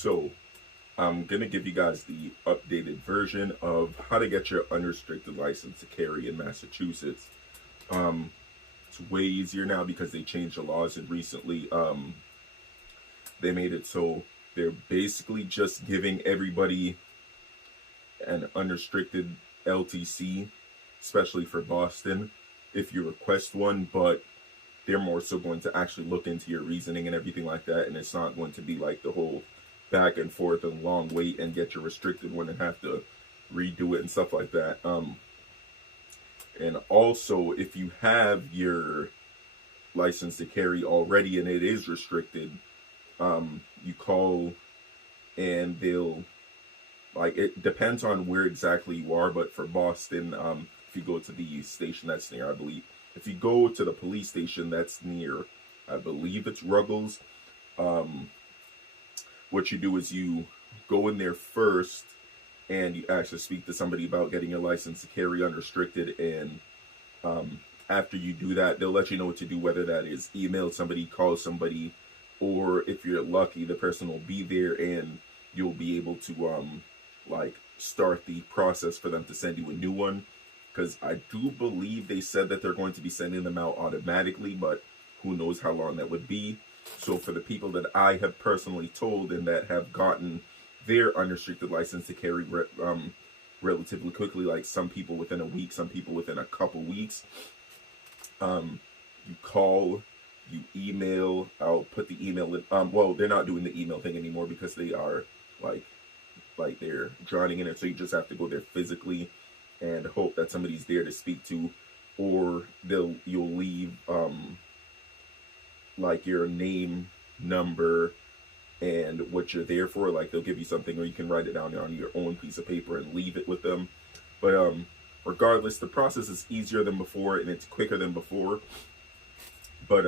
So I'm going to give you guys the updated version of how to get your unrestricted license to carry in Massachusetts. Um, it's way easier now because they changed the laws, and recently they made it so they're basically just giving everybody an unrestricted LTC, especially for Boston, if you request one, but they're more so going to actually look into your reasoning and everything like that, and it's not going to be like the whole back and forth and long wait and get your restricted one and have to redo it and stuff like that. And also, if you have your license to carry already and it is restricted, you call and they'll, like, it depends on where exactly you are, but for Boston, if you go to the station that's near, I believe, if you go to the police station that's near, I believe it's Ruggles, what you do is you go in there first and you actually speak to somebody about getting your license to carry unrestricted, and after you do that, they'll let you know what to do, whether that is email somebody, call somebody, or if you're lucky, the person will be there and you'll be able to like start the process for them to send you a new one, because I do believe they said that they're going to be sending them out automatically, but who knows how long that would be. So for the people that I have personally told and that have gotten their unrestricted license to carry relatively quickly, like some people within a week, some people within a couple weeks, you call, you email. I'll put the email in. Well, they're not doing the email thing anymore because they are like they're drowning in it, so you just have to go there physically and hope that somebody's there to speak to, or you'll leave like your name, number, and what you're there for. Like, they'll give you something, or you can write it down on your own piece of paper and leave it with them. But regardless, the process is easier than before and it's quicker than before. But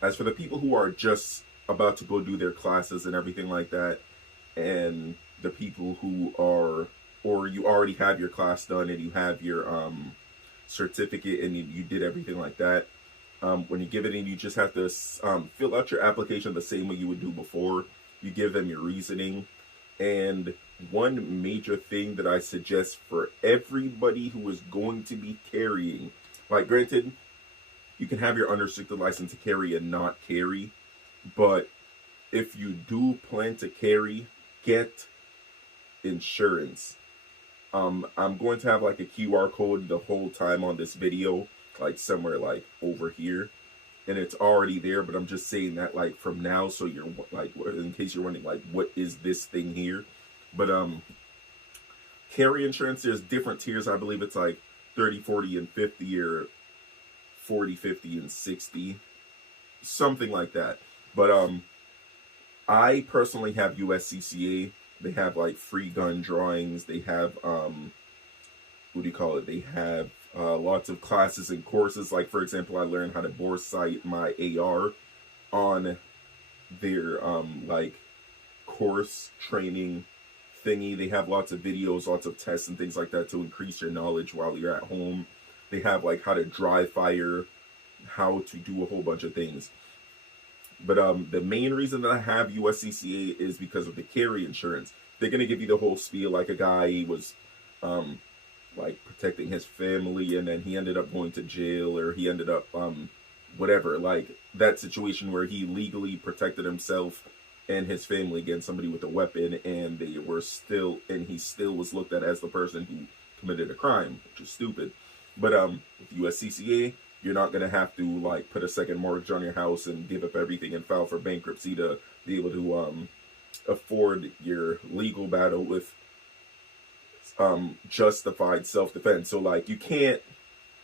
as for the people who are just about to go do their classes and everything like that, and the people who are, or you already have your class done and you have your certificate and you did everything like that, when you give it in, you just have to fill out your application the same way you would do before. You give them your reasoning. And one major thing that I suggest for everybody who is going to be carrying, like, granted, you can have your unrestricted license to carry and not carry, but if you do plan to carry, get insurance. I'm going to have like a QR code the whole time on this video, like somewhere like over here, and it's already there, but I'm just saying that like from now, so you're like, in case you're wondering like, what is this thing here? But carry insurance, there's different tiers. I believe it's like 30, 40, and 50, or 40, 50, and 60, something like that. But I personally have uscca. They have like free gun drawings. They have what do you call it? They have lots of classes and courses. Like, for example, I learned how to bore sight my AR on their like course training thingy. They have lots of videos, lots of tests and things like that to increase your knowledge while you're at home. They have like how to dry fire, how to do a whole bunch of things. But the main reason that I have uscca is because of the carry insurance. They're going to give you the whole spiel, like a guy was like protecting his family and then he ended up going to jail, or he ended up whatever, like that situation where he legally protected himself and his family against somebody with a weapon, and he still was looked at as the person who committed a crime, which is stupid. But with uscca, you're not going to have to like put a second mortgage on your house and give up everything and file for bankruptcy to be able to afford your legal battle with justified self-defense. So like, you can't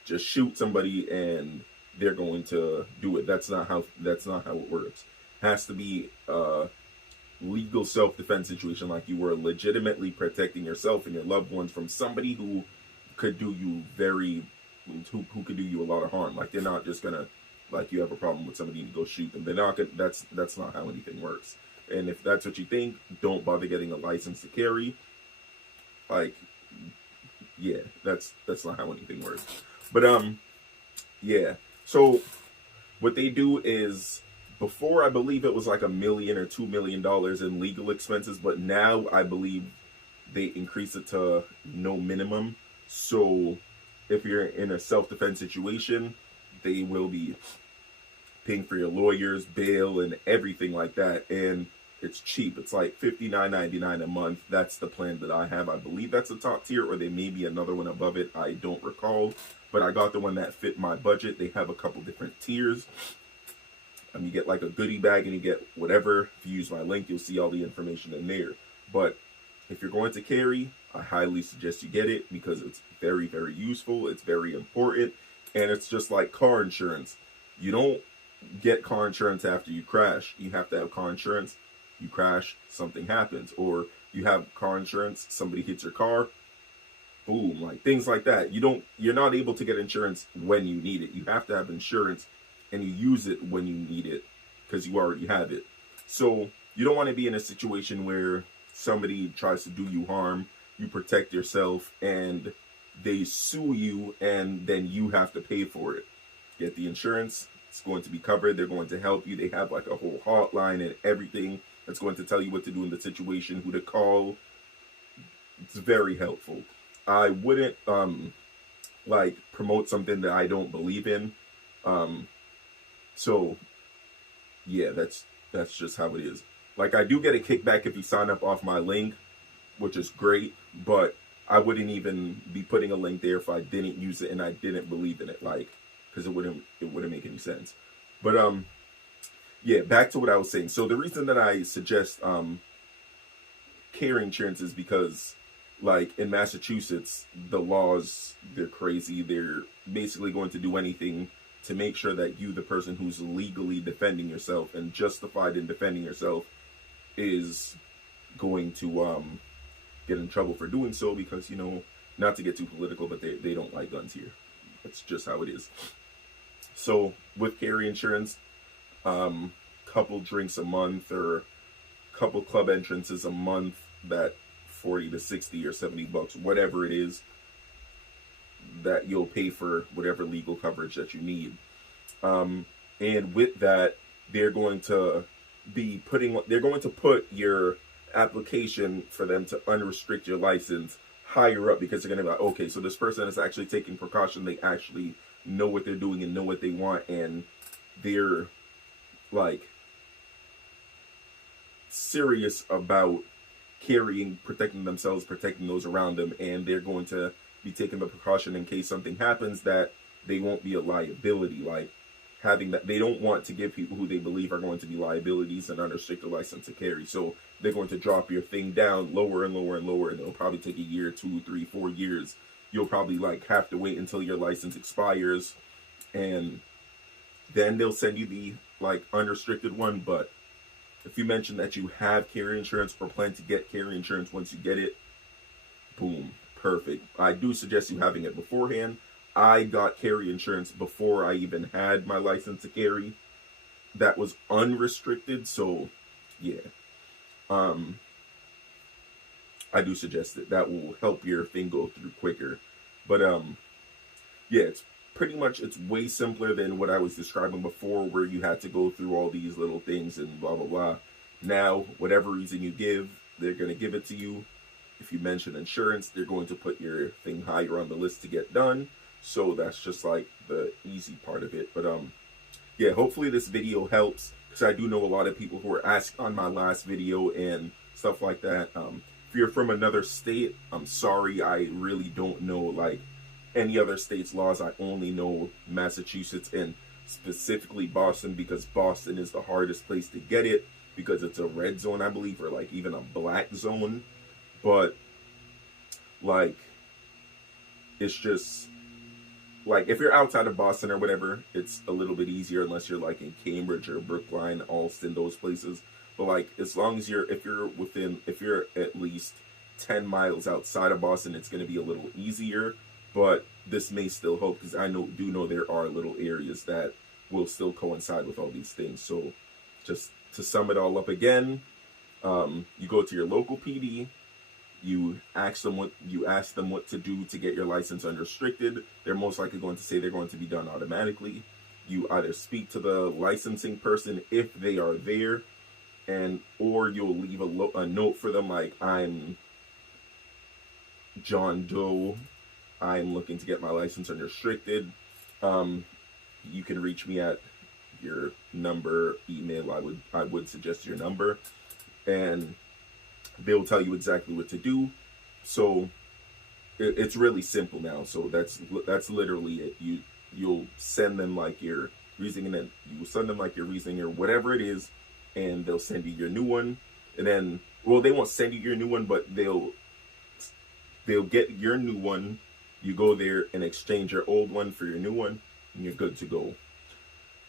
just shoot somebody and they're going to do it. That's not how it works. It has to be a legal self-defense situation, like you were legitimately protecting yourself and your loved ones from somebody who could do you who could do you a lot of harm. Like, they're not just gonna, like, you have a problem with somebody and go shoot them. They're not gonna, that's not how anything works. And if that's what you think, don't bother getting a license to carry. Like, yeah, that's not how anything works. But yeah. So what they do is Before, I believe it was like $1 million or $2 million in legal expenses, but now I believe they increase it to no minimum. So if you're in a self-defense situation, they will be paying for your lawyers, bail, and everything like that. And it's cheap. It's like $59.99 a month. That's the plan that I have. I believe that's the top tier, or there may be another one above it. I don't recall. But I got the one that fit my budget. They have a couple different tiers. You get like a goodie bag and you get whatever. If you use my link, you'll see all the information in there. But if you're going to carry, I highly suggest you get it because it's very, very useful. It's very important. And it's just like car insurance. You don't get car insurance after you crash. You have to have car insurance. You crash, something happens. Or you have car insurance, somebody hits your car, boom, like things like that. You're not able to get insurance when you need it. You have to have insurance and you use it when you need it because you already have it. So you don't want to be in a situation where somebody tries to do you harm, you protect yourself, and they sue you, and then you have to pay for it. Get the insurance. It's going to be covered. They're going to help you. They have like a whole hotline and everything that's going to tell you what to do in the situation, who to call. It's very helpful. I wouldn't like promote something that I don't believe in. So yeah, that's just how it is. Like, I do get a kickback if you sign up off my link, which is great, but I wouldn't even be putting a link there if I didn't use it and I didn't believe in it, like, because it wouldn't make any sense. But yeah, back to what I was saying. So the reason that I suggest carry insurance is because, like, in Massachusetts, the laws, they're crazy. They're basically going to do anything to make sure that you, the person who's legally defending yourself and justified in defending yourself, is going to get in trouble for doing so because, you know, not to get too political, but they don't like guns here. That's just how it is. So with carry insurance, couple drinks a month or couple club entrances a month, that 40 to 60 or 70 bucks, whatever it is, that you'll pay for whatever legal coverage that you need. And with that, they're going to put your application for them to unrestrict your license higher up, because they're going to be like, okay, so this person is actually taking precaution. They actually know what they're doing and know what they want, and they're like serious about protecting themselves, protecting those around them, and they're going to be taking the precaution in case something happens that they won't be a liability. Like, having that, they don't want to give people who they believe are going to be liabilities an unrestricted license to carry. So they're going to drop your thing down lower and lower and lower, and it'll probably take a year, 2, 3, 4 years. You'll probably like have to wait until your license expires, and then they'll send you the like unrestricted one. But if you mention that you have carry insurance or plan to get carry insurance once you get it, boom, perfect. I do suggest you having it beforehand. I got carry insurance before I even had my license to carry. That was unrestricted, so yeah. I do suggest it. That will help your thing go through quicker. But yeah, it's way simpler than what I was describing before, where you had to go through all these little things and blah blah blah. Now, whatever reason you give, they're going to give it to you. If you mention insurance, they're going to put your thing higher on the list to get done. So that's just like the easy part of it. But yeah, hopefully this video helps, because I do know a lot of people who were asked on my last video and stuff like that. If you're from another state, I'm sorry, I really don't know like any other state's laws. I only know Massachusetts and specifically Boston, because Boston is the hardest place to get it, because it's a red zone, I believe, or like even a black zone. But like, it's just like, if you're outside of Boston or whatever, it's a little bit easier, unless you're like in Cambridge or Brookline, Allston, those places. But like, as long as if you're at least 10 miles outside of Boston, it's going to be a little easier. But this may still help, because I do know there are little areas that will still coincide with all these things. So just to sum it all up again, you go to your local PD. You ask them what to do to get your license unrestricted. They're most likely going to say they're going to be done automatically. you either speak to the licensing person if they are there, and or you'll leave a note for them like, I'm John Doe, I'm looking to get my license unrestricted. You can reach me at your number, email. I would suggest your number, and they'll tell you exactly what to do. So it's really simple now. So that's literally it. You'll send them like your reasoning, and you will send them like your reasoning or whatever it is, and they'll send you your new one. And then, well, they won't send you your new one, but they'll get your new one. You go there and exchange your old one for your new one, and you're good to go.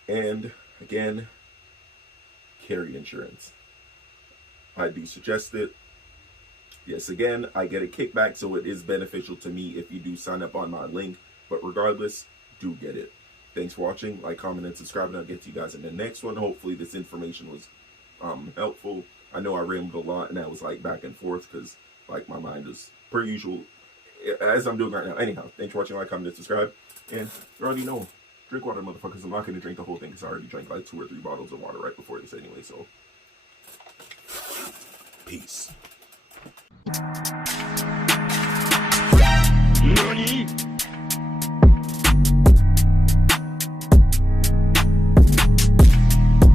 And again, carry insurance. I do suggest it. Yes, again, I get a kickback, so it is beneficial to me if you do sign up on my link. But regardless, do get it. Thanks for watching. Like, comment, and subscribe, and I'll get to you guys in the next one. Hopefully this information was helpful. I know I rambled a lot, and I was like back and forth because like my mind is per usual, as I'm doing right now. Anyhow, thanks for watching. Like, comment, and subscribe. And you already know, drink water, motherfuckers. I'm not going to drink the whole thing because I already drank like 2 or 3 bottles of water right before this anyway. So, peace.